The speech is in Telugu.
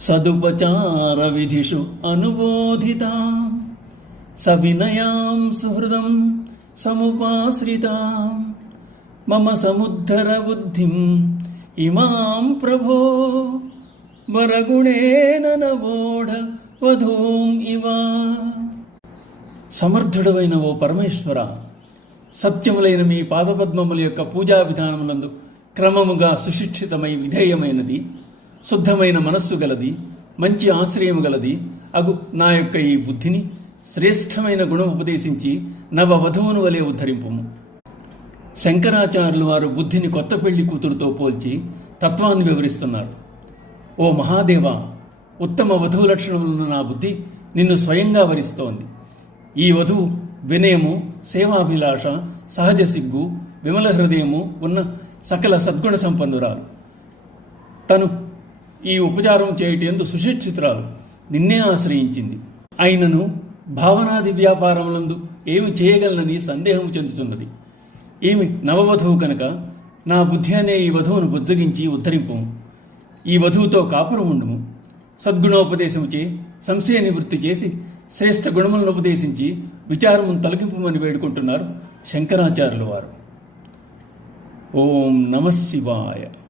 సదుపచార విధిషు అనుబోధితాం సవినయాం సుహృదం సముపాశ్రితాం మమ సముద్ధర బుద్ధిం ఇమాం ప్రభో వరగుణేన నవోఢ వధూం ఇవా. సమర్థుడవైన ఓ పరమేశ్వర, సత్యములైన మీ పాదపద్మముల యొక్క పూజా విధానములందు క్రమముగా సుశిక్షితమై విధేయమైనది, శుద్ధమైన మనస్సు గలది, మంచి ఆశ్రయము గలది అగు నా యొక్క ఈ బుద్ధిని శ్రేష్టమైన గుణం ఉపదేశించి నవ వధువును వలె ఉద్ధరింపుము. శంకరాచార్యులు వారు బుద్ధిని కొత్త పెళ్లి కూతురుతో పోల్చి తత్వాన్ని వివరిస్తున్నారు. ఓ మహాదేవ, ఉత్తమ వధువు లక్షణములున్న నా బుద్ధి నిన్ను స్వయంగా వరిస్తోంది. ఈ వధువు వినయము, సేవాభిలాష, సహజ సిగ్గు, విమల హృదయము ఉన్న సకల సద్గుణ సంపన్నురాలు. తను ఈ ఉపచారం చేయటందు సుశిక్షితురాలు, నిన్నే ఆశ్రయించింది. అయినను భావనాది వ్యాపారములందు ఏమి చేయగలనని సందేహం చెందుతున్నది. ఈమె నవవధువు కనుక నా బుద్ధి అనే ఈ వధువును బుజ్జగించి ఉద్ధరింపము. ఈ వధువుతో కాపురం ఉండుము. సద్గుణోపదేశముచే సంశయ నివృత్తి చేసి శ్రేష్ఠ గుణములను ఉపదేశించి విచారమును తొలగింపమని వేడుకుంటున్నారు శంకరాచార్యుల వారు. ఓం నమః శివాయ.